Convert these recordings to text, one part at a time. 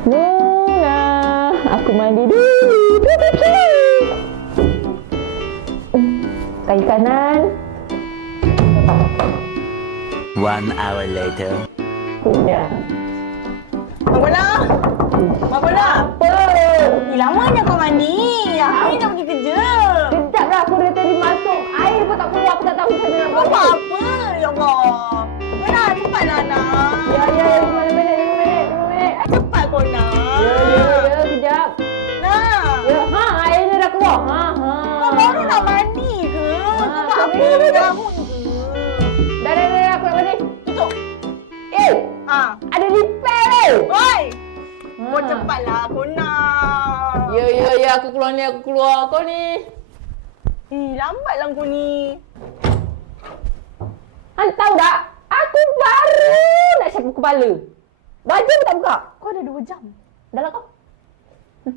Muna, aku mandi dulu. Kaki kanan. One hour later. Punya. Mak Bona! Mak Bona! Apa? Ni lamanya kau mandi. Aku ni nak pergi kerja. Kejap lah aku dah tadi masuk. Air pun tak keluar. Aku tak tahu macam nak Kau buat. buat apa? Ya Allah. Bona, cepatlah nak. Dah. Ha, ha. Kau baru nak mandi ke? Kau buat apa? boleh. Bangun ke? Dah, dah, dah, dah. Aku nak mandi. Tutup. Eh, Ah. ada repair tau. Oi! Ha. Kau cepatlah aku nak. Ya, ya, ya. Aku keluar ni, aku keluar. Kau ni. Eh, lambatlah kau ni. Han tahu tak? Aku baru nak syapu kepala. Baju pun tak buka. Kau ada dua jam. Dah lah kau. Hmm.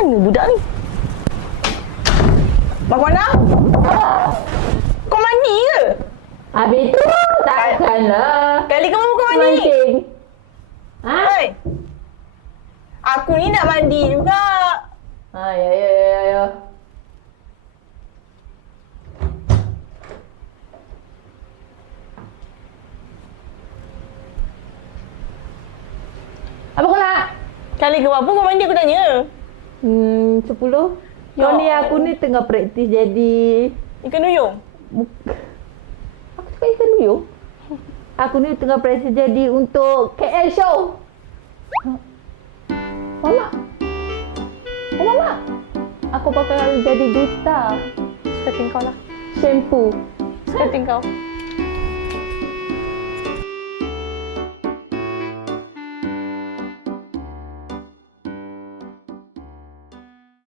Mana budak ni? Mak Bona? Kau mandi ke? Habis tu takkanlah. Kali kamu bukan mandi. Mancing. Ha? Hei. Aku ni nak mandi juga. Ha, ya, ya, ya, ya, ya. Apa kau nak? Kali ke berapa kau mandi aku tanya? Hmm, sepuluh. Ya Kau ni aku ni tengah praktis jadi... Ikan duyung? Aku suka ikan duyung. Aku ni tengah praktis jadi untuk KL show. Mama. Oh, Mama. Aku bakal jadi duta Suka tingkau lah. shampoo. Suka tingkau.